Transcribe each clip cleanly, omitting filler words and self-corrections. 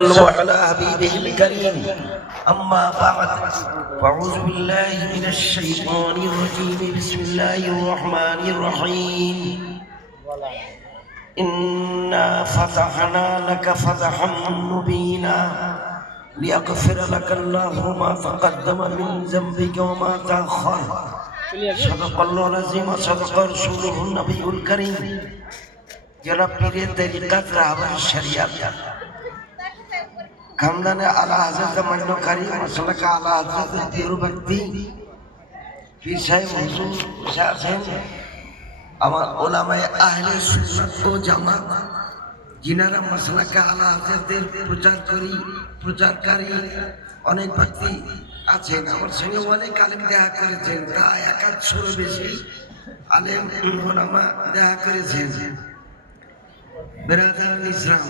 وعلى حبيبه الكريم أما بعد فأعوذ بالله من الشيطان الرجيم بسم الله الرحمن الرحيم إنا فتحنا لك فتحا مبينا ليغفر لك الله ما تقدم من ذنبك وما تأخر صدق الله العظيم وصدق رسوله النبي الكريم যারা পীরের তরিকাত রাহবার শরিয়াত খানদানে আলা হযরত মান্যকারী মাসলাক আলা হযরত পীর ব্যক্তি পীর সাহেব হুজুর শাহেব আমার উলামায়ে আহলে সুন্নাত ও জামাত যিনারা মাসলাক আলা হযরতের প্রচারকারী অনেক ব্যক্তি আছেন। আমার সঙ্গে অনেক আলেম দেখা করেছেন, তা 100-এর বেশি আলেম উলামা দেখা করেছেন। বেরাদার ইসলাম,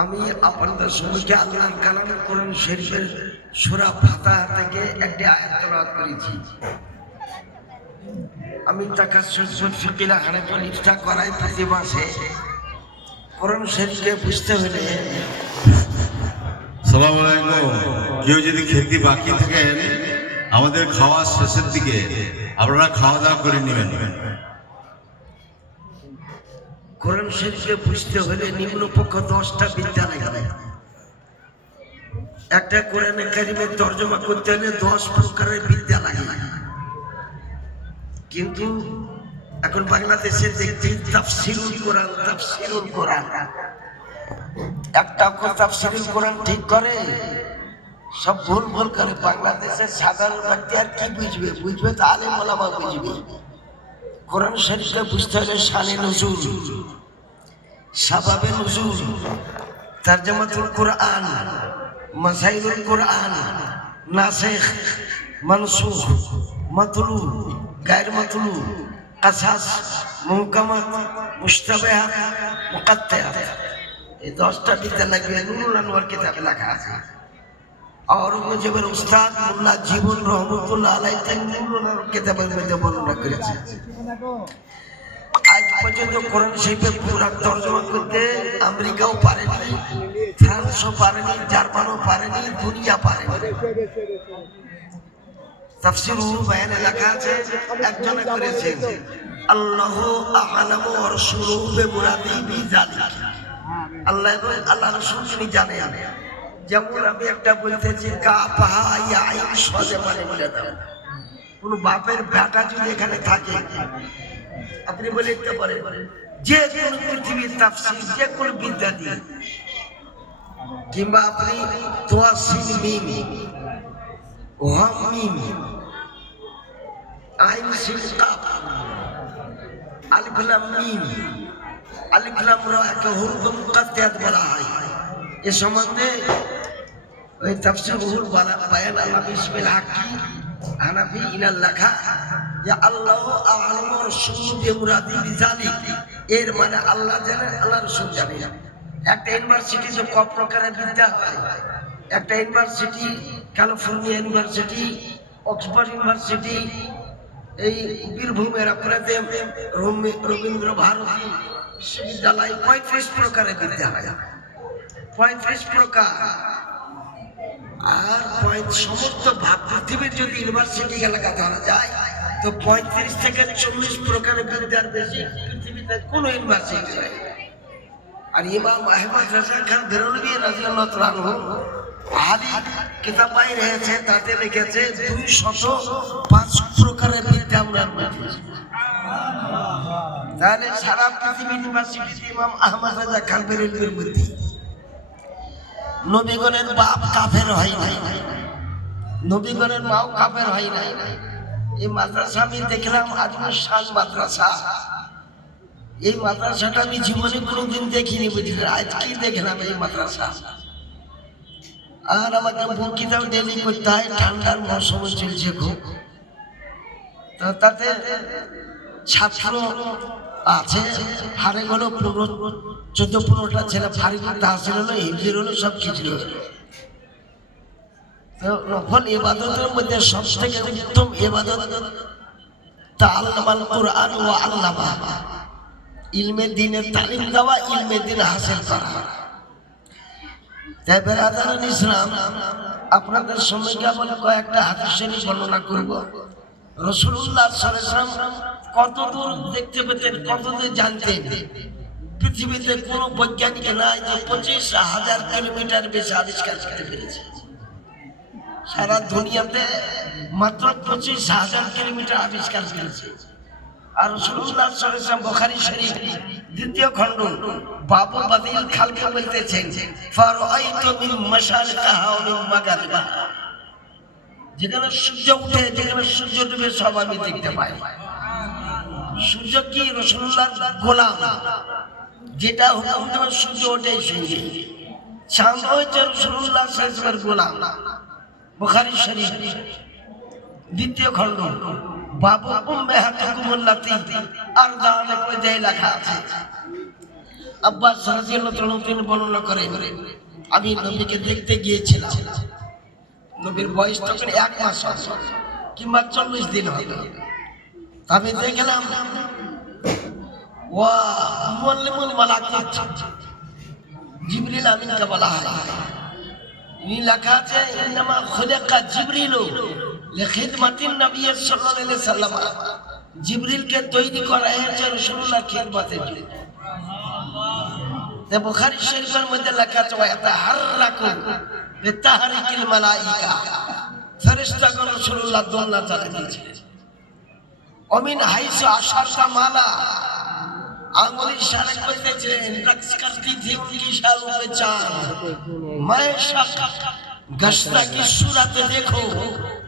আমি আপনাদের সম্মুখে আল্লাহর কালাম কোরআন শরীফের সূরা ফাতিহা থেকে একটি আয়াত তেলাওয়াত করেছি। আমি তাকাসসুস ফিকিল হানাফি ইফতা করাই প্রতি মাসে কোরআন শরীফকে বুঝতে হলে। আসসালামু আলাইকুম। কেউ যদি খেতে বাকি থাকেন আমাদের খাওয়া শেষের দিকে আপনারা খাওয়া দাওয়া করে নেবেন। কোরআন শরীফকে বুঝতে হলে নিম্নপক্ষ 10টা বিদ্যা লাগবে। একটা কোরআনে কারিমের তরজমা করতে হলে 10 প্রকারের বিদ্যা লাগে। কিন্তু এখন বাংলাদেশে দেখছি তাফসীরুল কোরআন একটা তাফসীরুল কোরআন ঠিক করে, সব ভুল করে। বাংলাদেশের সাধারণ ব্যক্তি আর কি বুঝবে তো আলেম ওলামা বুঝবে। কোরআন শরীফকে বুঝতে হলে শানে নুজুল, সাবাবে নুজুল, তরজমাতুল কোরআন, মাসাইলুল কোরআন, নাসিখ, মানসুখ, মাতলু, গায়র মাতলু, কাসাস, মুহকামাত, মুশতাবিহাত, মুকাত্তায়াত, এই 10টা বিদ্যা লাগবে। নুরুল আনওয়ার কিতাবে লেখা আছে। আওরঙ্গজেবের উস্তাদ মোল্লা জীবন রহমতুল্লাহ আলাইহি নুরুল আনওয়ার কিতাবের মধ্যে বর্ণনা করেছেন। আজ পর্যন্ত কোরআন শরীফের পুরো তরজমা করতে আমেরিকাও পারেনি, ফ্রান্সও পারেনি, জার্মানও পারেনি, দুনিয়া পারেনি। তাফসীরুল বায়ানে লেখা আছে, একজনে করেছেন আল্লাহু আ'লামু ওয়া রাসূলুহু বিমুরাদি বিযালিক। আল্লাহ এবং আল্লাহ রাসূল তিনি জানেন। যেমন আমি একটা বলতেছি কাফ হা ইয়া আইন সদে মানে বলে দাও। কোন বাপের বেটা যদি এখানে থাকে আপনি বলে দিতে পারেন যে কোন পৃথিবীর তাফসীর যে কোন বিদ্যা দিয়ে, কিংবা আপনি তোয়াসিন মিম, ওয়াম মিম, আইন সিন কাফ, আলিফ লাম মিম, আলিফ লাম রা কে হুরুফ মুকাত্তায়াত বলা হয়। এ সম্বন্ধে ওই তাফসীরুল বায়ান আল বিসমিল হাকি হানাফি ইনাল লেখা যে আল্লাহু আ'লামু ওয়া রাসূলুহু বিমুরাদি বিযালিক, এর মানে আল্লাহ জানেন, আল্লাহ রাসূল জানেন। একটা ইউনিভার্সিটিতে কত প্রকারের বিদ্যা হয়। একটা university California university, Oxford university, এই বীরভূমের আপনাদের রবীন্দ্র ভারতী বিশ্ববিদ্যালয় 35 প্রকারের বিদ্যা হয়। 35 প্রকার। আর সমস্ত পৃথিবীর যদি ইউনিভার্সিটি এলাকা ধরা যায় তো 35 থেকে 40 প্রকারের বিদ্যার বেশি পৃথিবীতে কোনো ইউনিভার্সিটি নেই। আর ইমাম আহমদ রাজা খান বেরলভী রাদিয়াল্লাহু তাআলা আনহু হাদিস কিতাব বাইরে রয়েছে, তাতে লিখেছে 205 প্রকারের বিদ্যা আমরা পেয়েছি। তাহলে সারা পৃথিবীর ইউনিভার্সিটিতে ইমাম আহমদ রাজা খান বেরলভীর মধ্যে নবীগণের বাপ কাফের হয় নাই, নবীগণের মাও কাফের হয় নাই। এই মাদ্রাসা আমি দেখলাম আজমুস শান মাদ্রাসা। এই মাদ্রাসাটা আমি জীবনে কোনোদিন দেখিনি, বুঝলেন। আজ কি দেখলাম এই মাদ্রাসা। আর আমাকে বক্তৃতাও ডেলি করতে হয়, ঠান্ডার মৌসুম চলছে খুব। তো তাতে ছাত্র আছে হারে হলো 14-15টা ছেলে ফারিক তাহসিল হলো, হিফজির হলো, সব কিছু হলো। তো নফল ইবাদতের মধ্যে সবথেকে উত্তম ইবাদত তাআল্লুমুল কুরআন ওয়া আল্লামা, ইলমে দ্বীনের তালিম দেওয়া, ইলমে দ্বীন হাসিল করা। তাই বেরাদারান ইসলাম, আপনাদের সময়কে বলে কয়েকটা হাদিস শরীফ বর্ণনা করব। রাসূলুল্লাহ সাল্লাল্লাহু আলাইহি ওয়াসাল্লাম কতদূর দেখতে পেতেন, কতদূর জানতেন। পৃথিবীতে কোনো বৈজ্ঞানিক নাই যে 25,000 কিলোমিটার বেশি আবিষ্কার করতে পেরেছে। সারা দুনিয়াতে মাত্র 25,000 কিলোমিটার আবিষ্কার করেছে। আর রাসূলুল্লাহ সাল্লাল্লাহু আলাইহি ওয়াসাল্লাম বুখারী শরীফ 2য় খণ্ড বাবু বাদিল খালকে বলতেছেন, ফারাআইতু মিন মাশারিকাহা ওয়া মিন মাগারিবিহা, যেখানে সূর্য উঠে যেখানে সূর্য ডুবে সব আমি দেখতে পাই। সূর্য কি রাসূলুল্লাহর গোলাম, যেটা হুকুম দেবে সূর্য ওঠেই সঙ্গে। চাঁদ হচ্ছে রাসূলুল্লাহ সাল্লাল্লাহু আলাইহি ওয়াসাল্লামের গোলাম। বুখারী শরীফ 2য় খণ্ড বাবু উম্মাহাতুকুমুল্লাতী আরদান করে যে লেখা আছে। আব্বাস রাদিয়াল্লাহু তাআলা তিনি বর্ণনা করেন, আমি নবীকে দেখতে গিয়েছিলাম। নবীর বয়স তখন 1 মাস কিংবা 40 দিন হতো। আমি দেখলাম ওয়া মুআল্লিমুল মালাকুত জিবরিল আমিনকে বলা হয়। ইনি লেখা আছে ইন্নামা খুলিকা জিবরিলু লিখিদমাতিন নবী সাল্লাল্লাহু আলাইহি ওয়াসাল্লাম, জিবরিলকে তৈরি করা হয়েছে রাসূলুল্লাহ খিদমতের জন্য। তে বুখারী শরীফের মধ্যে লেখা আছে ওয়া তাহাররাকু বিতাহরিকিল মালাইকা, ফেরেশতাগণ রাসূলুল্লাহ দোলনা চালিয়ে দিয়েছিলেন। অমিন হাইসু আশারতা মালা, आंगुल इशारा करते रक्स करती थी उनकी इशारों पे चांद। मैं शक गश्ता की सूरत देखो,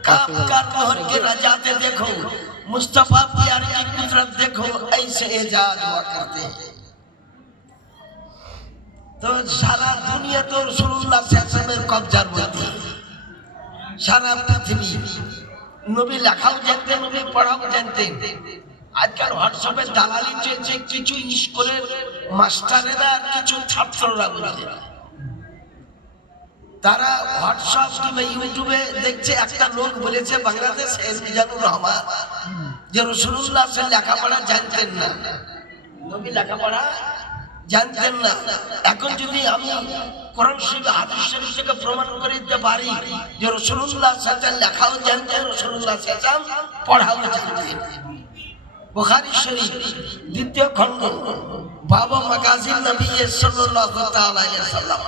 काप का मोहर के रजाते देखो, मुस्तफा प्यार की कुदरत देखो, ऐसे एजाज हुआ करते हैं। तो सारा दुनिया तो रसूलुल्लाह सल्लल्लाहु अलैहि वसल्लम कब्जा होती है। सारा पृथ्वी नबी लेखाও জানতেন, নবী পড়াও জানতেন। আজকাল হোয়াটসঅ্যাপে দালালি চলছে, কিছু স্কুলের মাস্টারেরা আর কিছু ছাত্ররা বলে তারা হোয়াটসঅ্যাপ কিংবা ইউটিউবে দেখছে একটা লোক বলেছে বাংলাদেশ মিজানুর রহমান যে রাসূলুল্লাহ লেখাপড়া জানতেন না, নবী লেখাপড়া জানতেন না। এখন যদি আমি কোরআন শরীফ হাদিস শরীফ থেকে প্রমাণ করে দিতে পারি যে রাসূলুল্লাহ লেখাও জানতেন, রাসূলুল্লাহ পড়াও জানতেন। বুখারী শরীফ 2য় খণ্ড বাবু মাগাজিন নবী সাল্লাল্লাহু তাআলা আলাইহি ওয়াসাল্লাম,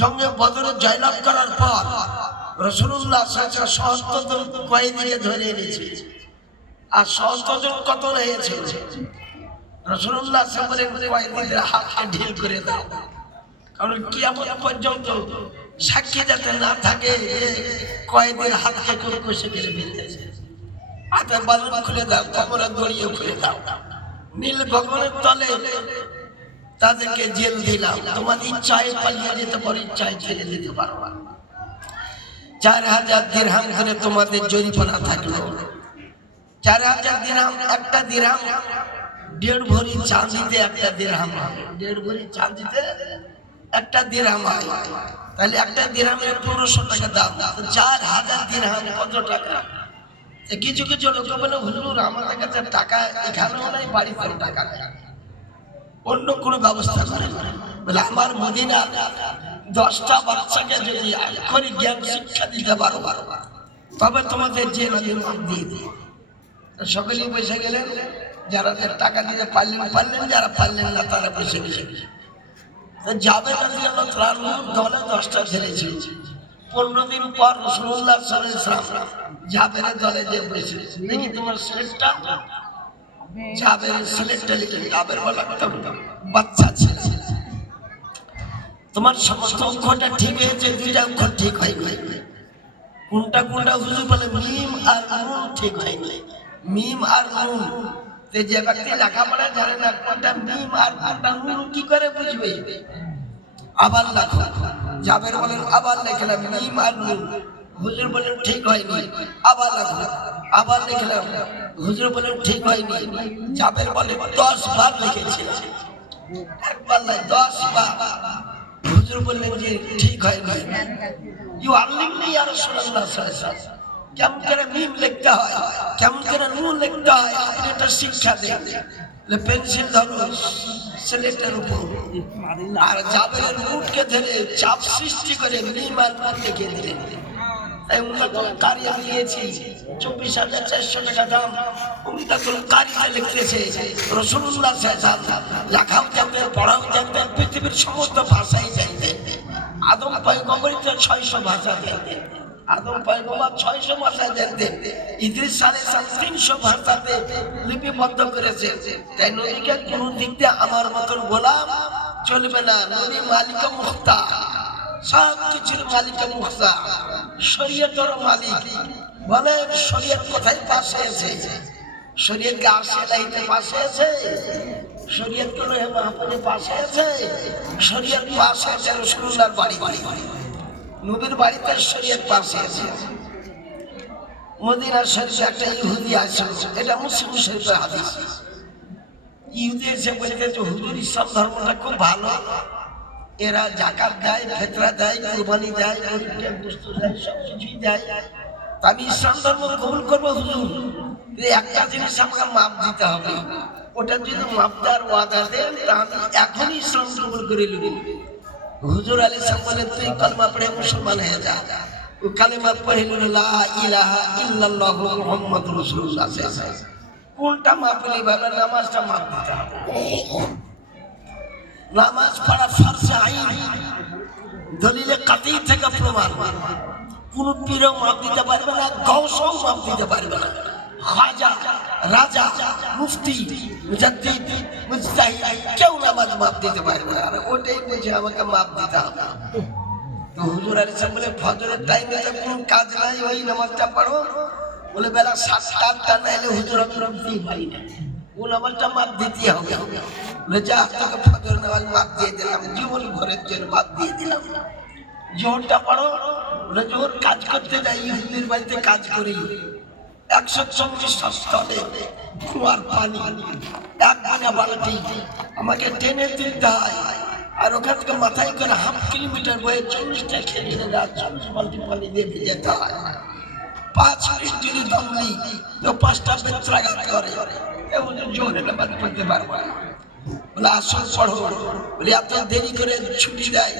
জঙ্গে বদরে জয়লাভ করার পর রাসূলুল্লাহ সাল্লাল্লাহু আলাইহি ওয়াসাল্লাম ৭০ জন কয়েদিকে ধরে এনেছে। আর ৭০ জন কতল হয়েছে। রাসূলুল্লাহ সাল্লাল্লাহু আলাইহি ওয়াসাল্লাম বলেন কয়েদিদের হাতকে ঢিল করে দাও, কারণ কিয়ামত পর্যন্ত সাক্ষী যাতে না থাকে যে কয়েদির হাতকে কেউ কষে কেটে ফেলতেছে। হাতের বাঁধন খুলে দাও, কোমরে দড়িয়ে খুলে দাও। নীল গগনের তলে তাদেরকে জেল দিলাম, তোমার ইচ্ছায় পালিয়ে যেতে পারো, ইচ্ছায় ছেড়ে দিতে পারো। 4000 দিরহাম করে তোমাদের জরিমানা থাকলো। 4000 দিরহাম, একটা দিরহাম 1.5 ভরি চাঁদিতে একটা দিরহাম হয়। 1.5 ভরি চাঁদিতে একটা দিরহাম হয়, তাহলে একটা দিরহামের 1500 টাকা দাম। 4000 দিরহাম কত টাকা? কিছু কিছু লোক বলে হুজুর আমাদের কাছে টাকা এখানেও নাই, বাড়িতেও টাকা নেই, অন্য কোনো ব্যবস্থা করে। বলে আমার মদিনা 10টা বাচ্চাকে যদি এখনই জ্ঞান শিক্ষা দিতে পারো তবে তোমাদের যে নদীর দিয়ে দিই। সকলেই বসে গেলেন, যারা টাকা দিতে পারলেন, যারা পারলেন না তারা বসে গেলেন। যাবে দলে 10টা ছেড়েছে। 15 দিন পর রাসূলুল্লাহ সাল্লাল্লাহু আলাইহি ওয়াসাল্লাম জাবেরের দলে যে বসে, দেখি তোমার সিলেটটা, জাবেরের সিলেটটা লিখে। জাবের বলা বাচ্চা ছিল, তোমার সমস্ত অক্ষরটা ঠিক হয়েছে, 2টা অক্ষর ঠিক হয়নি। কোনটা কোনটা হুজুর বলে মিম আর নুন ঠিক হয়নি। মিম আর নুন, যে ব্যক্তি লেখাপড়া জানে না কোনটা মিম আর কোনটা নুন কি করে বুঝবে? আবার লেখো। জাবের বলেন আবার লিখলাম মিম আর নুন, হুজুর বলেন ঠিক হয়নি। আবার লেখো, আবার লিখলাম, হুজুর বলেন ঠিক হয়নি। জাবের বলে 10 বার লিখেছিলাম, একবার নয় 10 বার। হুজুর বললেন যে ঠিক হয়নি। ইউ আল্লিমনি ইয়া রাসূলুল্লাহ সাল্লাল্লাহু আলাইহি ওয়াসাল্লাম, কেমন করে মিম লিখতে হয়, কেমন করে নুন লিখতে হয়, আপনি এটা শিক্ষা দেন। পেন্সিল ধরো স্লেটের উপর, আর জাবেরের মুখকে ধরে চাপ সৃষ্টি করে নির্মাণ লিখে দিলেন। তাই উন্নতুল কারিয়া দিয়েছি 24,400 টাকা দাম। উন্নতুল কারিয়া লিখতেছে রাসূলুল্লাহ সাল্লাল্লাহু আলাইহি ওয়াসাল্লাম, লেখাও জানতেন, পড়াও জানতেন, পৃথিবীর সমস্ত ভাষাই জানতেন। আদম পয়গম্বর 600 ভাষা জানতেন, আদম পয়গম্বর 600 ভাষা জানতেন। ইদ্রিস আলাইহিস সালাম 300 ভাষাতে লিপিবদ্ধ করেছেন। তাই নবীকে কোন দিক দিয়ে আমার মতন গোলাম চলবে না। নবী মালিক মুখতার, সব কিছুর মালিক মুখতার, শরীয়তের মালিক। বলে শরীয়ত কোথায় পাশে আছে? শরীয়ত কি আরশে লাইতে পাশে আছে? শরীয়ত কোন মাহফিলে পাশে আছে? শরীয়ত পাশে আছে রাসূলুল্লাহর বাড়ি, নবীর বাড়িতে শরীয়ত পাশে আছে। মদিনা শরীফে একটা ইহুদি আছে, এটা মুসলিম শরীফের হাদিস। ইহুদি এসে বলতে যে হুজুর ইসলাম ধর্মটা খুব ভালো, এরা যাকাত দেয়, ফিতরা দেয়, কুরবানি দেয়, গরিবকে গোশত দেয়, সব কিছুই দেয়। আমি ইসলাম ধর্ম কবুল করবো হুজুর, একটা জিনিস আমাকে মাপ দিতে হবে। ওটা যদি মাপ দেওয়ার ওয়াদা দেন তা আমি এখনই ইসলাম কবুল করে নেব। হুজুর আলাইহিস সালাম বলেন তুই কালেমা পড়ে মুসলমান হয়ে যা। ও কালেমা পড়ে নিল লা ইলাহা ইল্লাল্লাহু মুহাম্মাদুর রাসূলুল্লাহ। কোনটা মাপ নেই বাবা? নামাজটা মাপ দিতে হবে। নামাজ পড়া ফরজ আইন, দলিলে কাতঈ থেকে প্রমাণ। কোন পীরও মাপ দিতে পারবে না, গৌসও মাপ দিতে পারবে না, খাজা, রাজা, মুফতি, মুজাদ্দিদ, মুজতাহিদ কেউ নামাজ মাপ দিতে পারবে না। আর ওটাই বুঝে আমাকে মাপ দিতে হবে। তো হুজুর আলাইহিস সালাম বলে ফজরের টাইমে তো কোনো কাজ নাই, ওই নামাজটা পড়ো। বলে বেলা 7টা নাইলে হুজুর আমি রুমতেই পারি না, ও নামাজটা মাপ দিতে হবে। বলে যা তোকে ফজর নামাজ মাপ দিয়ে দিলাম, জীবন ভরের জন্য মাপ দিয়ে দিলাম। জোহরটা পড়ো। বলে জোহর কাজ করতে যাই, ইহুদির বাড়িতে কাজ করি, 140 স্থলে কুয়ার পানি, এক বানা বালতি আমাকে টেনে তুলতে হয়। আর ওখান থেকে মাথায় করে 1/2 কিলোমিটার বয়ে 40টা খেলে 40 বালতি পানি দিয়ে যেতে হয়। 5 মিনিট যদি দম নিই তো 5টা বেত্রাঘাত করে, এমন জোরে নামাজ পড়তে পারবো না। বলে আসল পড়ো। বলে এত দেরি করে ছুটি দেয়,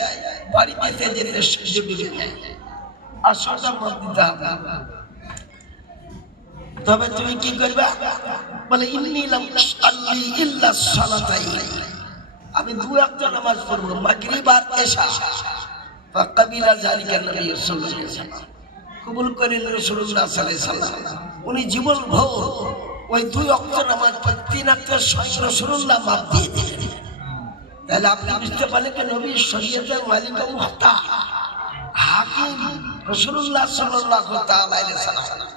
বাড়িতে যেতে সহ্য করে যায়। আসলটা মাপ দিতে হবে। তবে তুমি কি করবে? বলে ইন্নী লাম উসাল্লি ইল্লা সালাতাইন, আমি 2 ওয়াক্ত নামাজ পড়বো, মাগরিব আর এশা। ফাকাবিলা যালিকা নবী সাল্লাল্লাহু আলাইহি ওয়াসাল্লাম, কবুল করেন রাসূলুল্লাহ সাল্লাল্লাহু আলাইহি ওয়াসাল্লাম। উনি জীবন ভোর ওই 2 ওয়াক্ত নামাজ পড়ে 3 ওয়াক্ত স্বয়ং রাসূলুল্লাহ মাপ দিয়ে দিলেন। তাহলে আপনি বুঝতে পারলেন যে নবী শরীয়তের মালিক মুখতার, হাকিম রাসূলুল্লাহ সাল্লাল্লাহু তাআলা আলাইহি ওয়াসাল্লাম।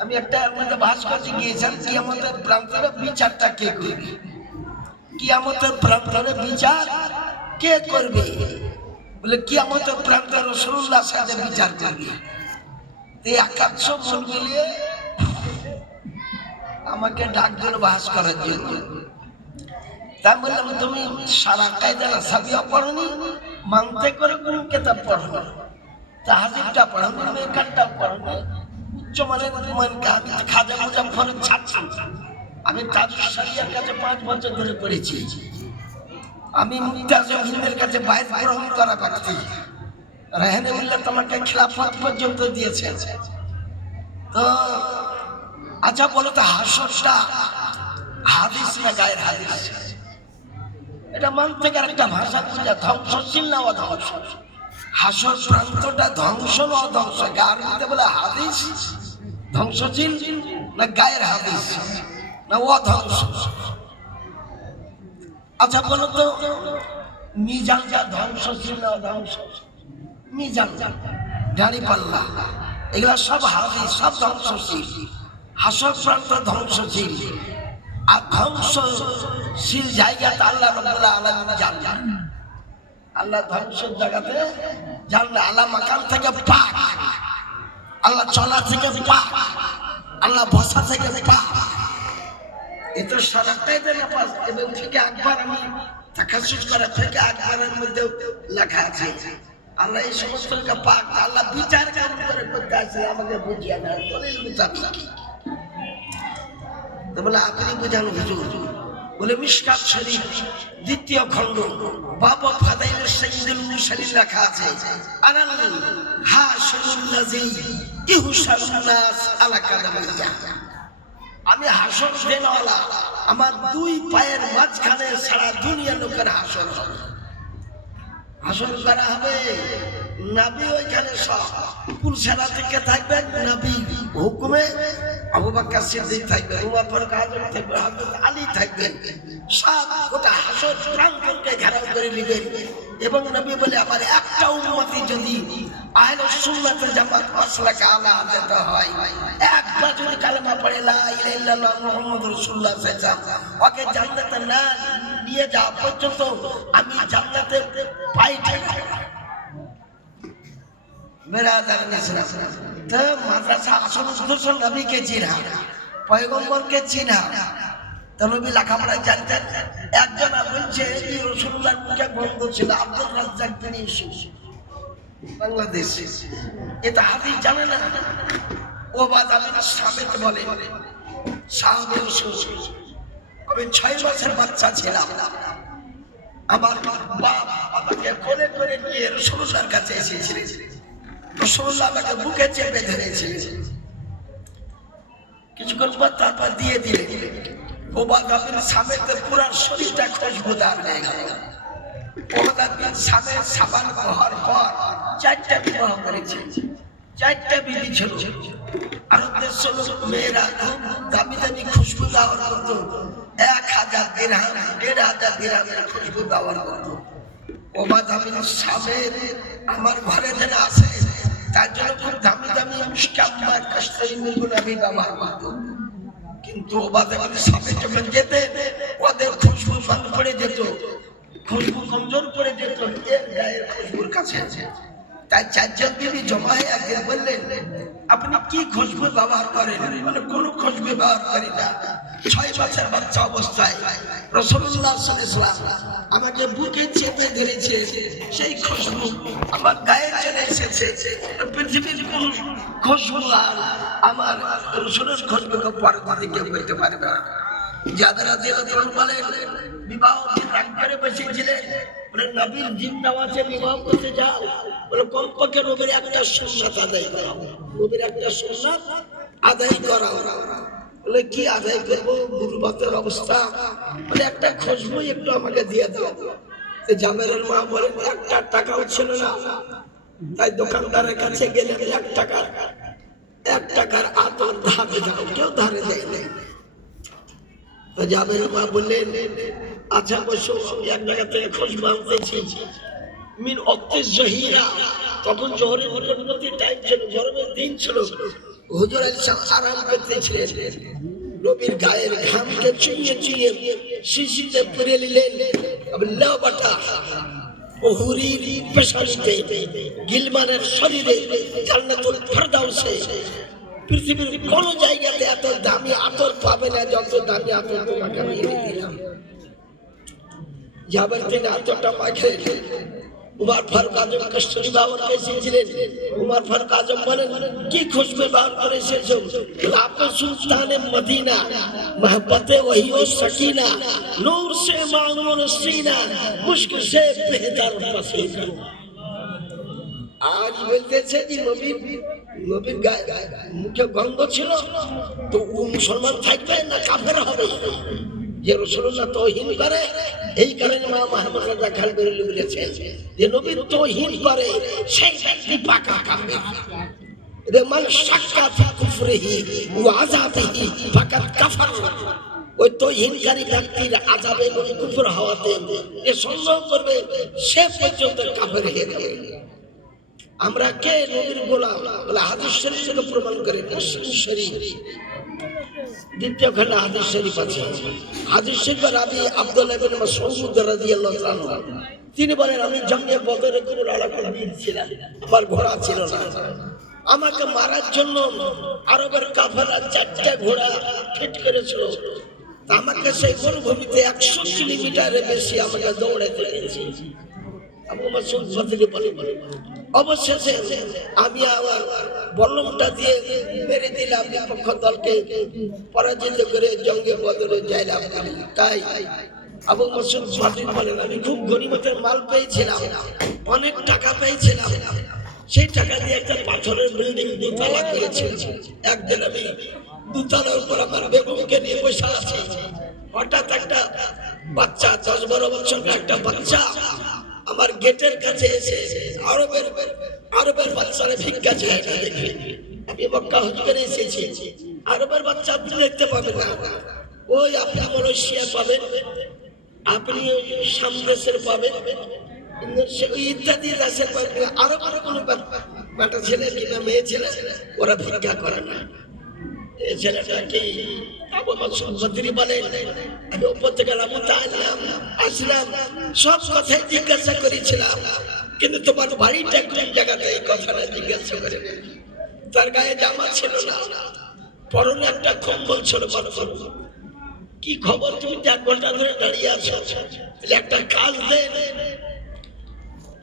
আমি একটা এর মধ্যে ভাষ করতে গিয়েছিলাম, কিয়ামতের প্রান্তরে বিচারটা কে করবে? কিয়ামতের প্রান্তরে বিচার কে করবে? বলে কিয়ামতের প্রান্তরে রাসূলুল্লাহ সাথে বিচার করবে। এই 100 মন মিলিয়ে আমাকে ডাক দিল ভাষ করার জন্য। তাই বললাম তুমি সারা কায়দা সাবিয়া পড়নি, মানতে করে কোন কিতাব পড়নি, তাহজিবটা পড়নি, মেকারটা পড়নি, উচ্চমানের আমি খাজা মুজাফফরের ছাত্র। আমি কাজী শরিয়ার কাছে 5 বছর ধরে পড়েছি। আমি মুক্তাজম হিন্দের কাছে বাইত গ্রহণ করা ব্যক্তি। রাহনে মিল্লাহ তোমাকে খিলাফত পর্যন্ত দিয়েছে। তো আচ্ছা বলো তো হাসরটা হাদিস না গায়ের হাদিস? এটা মানতে গেলে একটা ভাষা বুঝা, ধ্বংসশীল না অধ্বংস? হাসর প্রান্তটা ধ্বংস না অধ্বংস? আরবিতে বলে হাদিস ধ্বংসশীল না গায়ের হাদিস না অধ্বংস? আচ্ছা বলো তো মিজান যা ধ্বংসশীল না অধ্বংস? মিজান, দাড়ি পাল্লা, এগুলা সব হাদিস, সব ধ্বংসশীল। হাসর প্রান্ত ধ্বংসশীল, আর ধ্বংসশীল জায়গাতে আল্লাহ রাব্বুল আলামিন জানেন। আল্লাহ ধ্বংসের জায়গাতে জানলে আল্লাহ মাকান থেকে পাক, আল্লাহ চলা থেকে পাক, আল্লাহ বসা থেকে পাক। এই তো সারাটাই দেনা পাস। এবং থেকে একবার আমি তাকাসুস করা থেকে একবারের মধ্যে লেখা আছে আল্লাহ এই সমস্ত পাক। আল্লাহ বিচার করে করতে আসে, আমাকে বুঝিয়ে দেয় দলিল মোতাবেক। তো বলে আপনি বুঝান হুজুর, বলে মিশকাত শরীফ দ্বিতীয় খণ্ড বাবা ফাদাইলের সাইয়্যিদুল মুরসালিন লেখা আছে আনাল হাশিরুল্লাযী ইহশারুন নাস আলা কাদামিয়া। আমি হাসর দেনওয়ালা, আমার দুই পায়ের মাঝখানে সারা দুনিয়া লোকের হাসর হবে। হাসর করা হবে, নবী ওইখানে সব পুরুষেরা থেকে থাকবেন, নবী হুকুমে আবু বকর সিদ্দিক থাকবেন, উমর ফারুক আযম থাকবেন, হযরত আলী থাকবেন, সব গোটা হাসর প্রাঙ্গণকে ঘেরাও করে নেবেন। এবং নবী বলে আমার একটা উম্মতি যদি আহলে সুন্নাত ওয়াল জামাত মাসলাকে আলা আদাত হয়, একবার যদি কালেমা পড়ে লা ইলাহা ইল্লাল্লাহ মুহাম্মাদুর রাসূলুল্লাহ সাল্লাল্লাহু আলাইহি ওয়াসাল্লাম, ওকে জান্নাতে না নিয়ে যাওয়া পর্যন্ত আমি জান্নাতে পাই ঠেকাবো না। বেরাদার ইসলাম, তো মাদ্রাসা আসল উদ্দেশ্য নবীকে চিনা, পয়গম্বরকে চিনা। তো নবী লেখাপড়ায় জানতেন। একজন বলছে এই রাসূলুল্লাহর মুখে বন্ধ ছিল আব্দুর রাজ্জাক বিন ইউসুফ, বাংলাদেশ। এটা হাদিস জানে না। ও বাদ আমি সামেত বলে সাহাবী রাসূল, আমি 6 মাসের বাচ্চা ছিলাম, আমার বাপ আমাকে কোলে করে নিয়ে রাসূলুল্লাহর কাছে এসেছিলেন। রাসূলুল্লাহ আমাকে বুকে চেপে ধরেছিলেন, কিছুক্ষণ পর তারপর দিয়ে দিলেন। ওবাদ বিন সামেতের পুরো শরীরটা খুশবুদার হয়ে গেল। ওবাদ বিন সামেত সাবান হওয়ার পর 4টা বিবাহ করেছে, 4টা বিবি ছিল। আরব দেশের মেয়েরা খুব দামি দামি খুশবু ব্যবহার করতো, 1000 দিরহাম 1500 দিরহামের খুশবু ব্যবহার করতো। ওবাদ বিন সামেত আমার ঘরে যেন আসে, তার জন্য খুব দামি দামি মিশকাত কাশতারি মিরগুলো আমি ব্যবহার করতো। কিন্তু ওবাদ বিন সামেত যখন যেতেন, ওদের খুশবু বন্ধ করে যেত, খুশবু কমজোর করে যেত এর গায়ের খুশবুর কাছে। তাই 4 জন বিবি জমা হয়ে একদিন বললেন, আপনি কি খুশবু ব্যবহার করেন? মানে কোনো খুশবু ব্যবহার করি না। 6 মাসের বাচ্চা অবস্থায় রাসূলুল্লাহ সাল্লাল্লাহু আলাইহি ওয়াসাল্লাম আমাকে বুকে চেপে ধরেছে, সেই খুশবু আমার গায়ে চলে এসেছে। পৃথিবীর কোন খুশবু আর আমার রাসূলের খুশবুকে পরবর্তী কেউ বলতে পারবে না। যাদের রাদিয়াল্লাহু বলেন বিবাহ রাগ করে বসেছিলেন, বলে নবীর দিন নামাজে বিবাহ করতে যাও, বলে কমপক্ষে নবীর একটা সুন্নাত আদায় করো, নবীর একটা সুন্নাত আদায় করাও। বলে কি আদায় করবো, গুরুবাতের অবস্থা, বলে একটা খুশবু একটু আমাকে দিয়ে দাও। জাবেরের মা বলেন 1 টাকাও ছিল না, তাই দোকানদারের কাছে গেলে 1 টাকার আতর ধারে দাও, কেউ ধারে দেয় না। তো জাবের মা বললেন আচ্ছা বসো, এক জায়গা থেকে খুশবু আনতেছি। মিন অক্তি জহিরা, তখন জোহরের নিকটবর্তী টাইম ছিল, গরমের দিন ছিল। হুজুর আরাম করতেছিলেন, নবীর গায়ের ঘামকে চুইয়ে চুইয়ে শিশিতে পুরে নিলেন। আল্লাহ বাটা ওহুরির পেশানিতে গিলমানের শরীরে জান্নাতুল ফেরদাউসে পৃথিবীর কোন জায়গাতে এত দামি আতর পাবে না যত দামি আতর তোমাকে আমি এনে দিলাম। জাবের তিনি আতরটা মাখে উমর ফারুক আজম কষ্টরি ব্যবহার করেছিলেন। উমর ফারুক আজম বলেন কি খুশবু ব্যবহার করে এসেছো? আপনি সুলতানে মদিনা, মোহব্বতে ওহি ও সকিনা, নূর সে মামুন সিনা, মুশক সে বেহতর পসিনা। আজ বলতেছে যে নবীর গায়ে মুখে গন্ধ ছিল, তো ও মুসলমান থাকবে না কাফের হবে? যে রাসূলুল্লাহ তাওহীদ করে, এই কারণে মা মুহাম্মদ রাজা খান বেরুলি বলেছেন যে নবী তাওহীদ করে সেই ব্যক্তি পাকা কাফের। এদের মান শাক্কা ফি কুফরিহি ওয়া আযাবিহি ফাকাত কাফার। ওই তাওহীদকারী ব্যক্তির আযাব এবং কুফর হওয়াতে যে সন্দেহ করবে সে পর্যন্ত কাফের হয়ে যাবে। আমরা কে নবীর গোলাম? বলে হাদিস শরীফ থেকে প্রমাণ করে। মুসলিম শরীফ দ্বিতীয় খণ্ডে হাদিস শরীফ আছে। হাদিস শরীফ রাবি আব্দুল্লাহ ইবনে মাসউদ রাদিয়াল্লাহু তাআলা তিনি বলেন আমি জঙ্গে বদরে কোনো লড়াই বীর ছিলাম, আমার ঘোড়া ছিল না। আমাকে মারার জন্য আরবের কাফেররা 4টা ঘোড়া ফিট করেছিল। আমাকে সেই মরুভূমিতে 100 কিলোমিটারের বেশি আমাকে দৌড়াতে দিয়েছে। আবু মাসউদ বলে অবশেষে আমি আমার বল্লমটা দিয়ে মেরে দিলাম বিপক্ষ দলকে পরাজিত করে জঙ্গে বদলে জয়লাভ করি। তাই আবু মাসুদ বাদী বলেন, আমি খুব গনিমতের মাল পেয়েছিলাম, অনেক টাকা পেয়েছিলাম, সেই টাকা দিয়ে একটা পাথরের বিল্ডিং দুতলা করেছিলাম। একদিন আমি দুতলার উপর আমার বেগমকে নিয়ে বসে আছি, হঠাৎ একটা বাচ্চা 10-12 বছরের একটা বাচ্চা আমার গেটের কাছে এসে আরবের বাচ্চারা ভিক্ষা চায় না দেখে। আমি মক্কা হজ করে এসেছি, আরবের বাচ্চা আপনি দেখতে পাবেন না, ওই আপনি মালয়েশিয়া পাবেন, আপনি শাম দেশের পাবেন, ইত্যাদি দেশের পাবেন। আরো কোনো বেটা ছেলে কিনা মেয়ে ছেলে ওরা ভিক্ষা করে না। এই ছেলেটাকে আবু মাসুদ বদরি বলেন, আমি উপর থেকে আসলাম, সব কথাই জিজ্ঞাসা করেছিলাম, কিন্তু তোমার বাড়িটা কোন জায়গাতে এই কথাটা জিজ্ঞাসা করে। তার গায়ে জামা ছিল না, পরনে একটা কম্বল ছিল। কি খবর, তুমি 4 ঘন্টা ধরে দাঁড়িয়ে আছো, একটা কাজ দেন।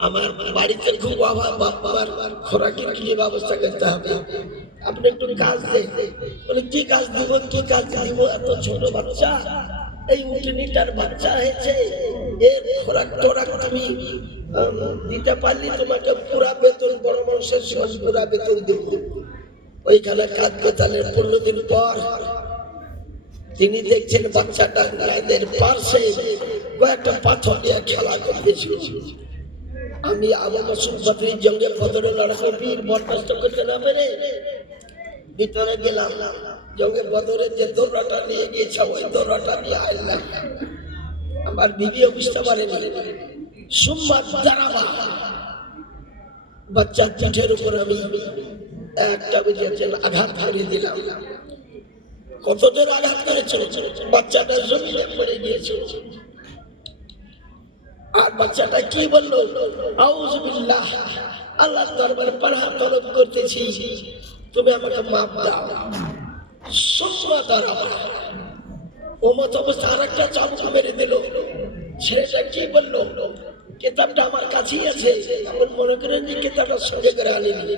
আমার বাড়িতে খুব অভাব, বাবার খোরাকের কি ব্যবস্থা করতে হবে, আপনি একটু কাজ দেন। বলে কি কাজ দিব, কি কাজ দিব, এত ছোট বাচ্চা, এই উঠনিটার বাচ্চা হয়েছে, এর খোরাক টোরাক তুমি দিতে পারলি তোমাকে পুরা বেতন, বড় মানুষের সমাজ পুরা বেতন দেব। ওইখানে কাজ পেতালের 15 দিন পর তিনি দেখছেন বাচ্চাটা গায়ের পাশে কয়েকটা পাথর নিয়ে খেলা করতেছিল। আমি আবু মাসুদ বদরি জঙ্গে বদরে লড়াই বীর বরদাস্ত করতে না পেরে ভিতরে গেলাম। জঙ্গে বদরের যে দৌড়াটা নিয়ে গিয়েছে ওই দৌড়াটা নিয়ে আইলাম। আমার বিবিও বুঝতে পারেনি, সোমবার দাঁড়াবা বাচ্চার পিঠের উপর আমি একটা বুঝেছেন আঘাত করে দিলাম। কত জোর আঘাত করেছিল, বাচ্চাটা জমিনে পড়ে গিয়েছিল। আর বাচ্চাটা কি বললো, আউযু বিল্লাহ, আল্লাহর দরবারে পানাহ তলব করতেছি, তুমি আমাকে মাফ দাও। সুসমা দাঁড়াবা, ও মত অবস্থা আর একটা চাবুক মেরে দিল। ছেলেটা কি বললো, কিতাবটা আমার কাছেই আছে, এমন মনে করেন যে কিতাবটা সঙ্গে করে আনিনি।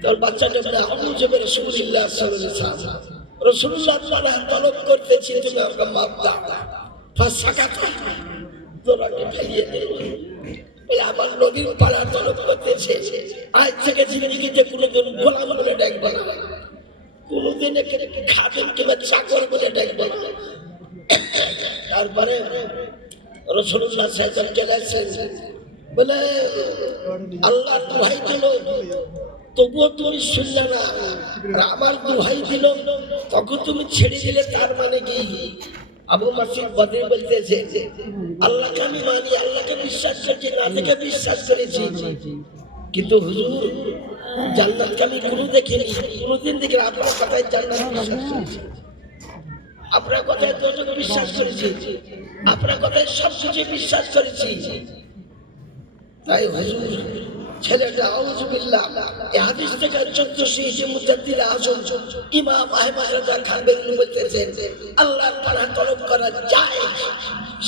তখন বাচ্চাটা বলে, আউযু বিরাসূলিল্লাহ সাল্লাল্লাহু আলাইহি ওয়াসাল্লাম, রাসূলুল্লাহ পানাহ তলব করতেছি, তুমি আমাকে মাফ দাও। ফাসাকাতা, তোরাকে ফেলিয়ে দেব। আমার নবীর পানাহ তলব করতেছে, আজ থেকে জিন্দেগিতে কোনোদিন গোলাম বলে ডাকবো না, কোনোদিন খাদেম কিংবা চাকর বলে ডাকবো না। তারপরে রাসূলুল্লাহ সাল্লাল্লাহু আলাইহি ওয়াসাল্লাম বলে, আল্লাহর দোহাই দিল, তবুও তুমি শুনলে না, আর আমার দোহাই দিল তখন তুমি ছেড়ে দিলে, তার মানে কি? আবু মাসুদ বদরি বলতেছে, আল্লাহকে আমি মানি, আল্লাহকে বিশ্বাস করছি, না থেকে বিশ্বাস করেছি, কিন্তু হুজুর জান্নাতকে আমি কোনো দেখিনি, কোনোদিন দেখি আপনার কথায় জান্নাত বিশ্বাস করেছি, আপনার কথায় দুটো বিশ্বাস করেছি, আপনার কথায় সব কিছু বিশ্বাস করেছি। তাই হুজুর ছেলেটা আউযু বিল্লাহ এই হাদিস থেকে 1400 হিজরি মুজাদ্দিদ আযম ইমাম আহমদ রাজা খান বেরলুই বলতেছেন, আল্লাহর পানাহ তলব করা যায়,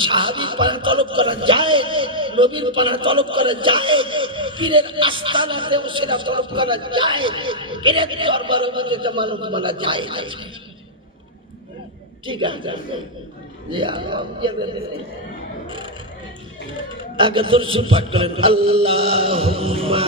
সাহাবীর পানাহ তলব করা যায়, নবীর পানাহ তলব করা যায়, পীরের আস্তানাতেও সেটা তলব করা যায়, পীরের দরবারে যেতে মানত মানা যায়। ঠিক আছে, আগে দরুদ পাঠ করেন, আল্লাহুম্মা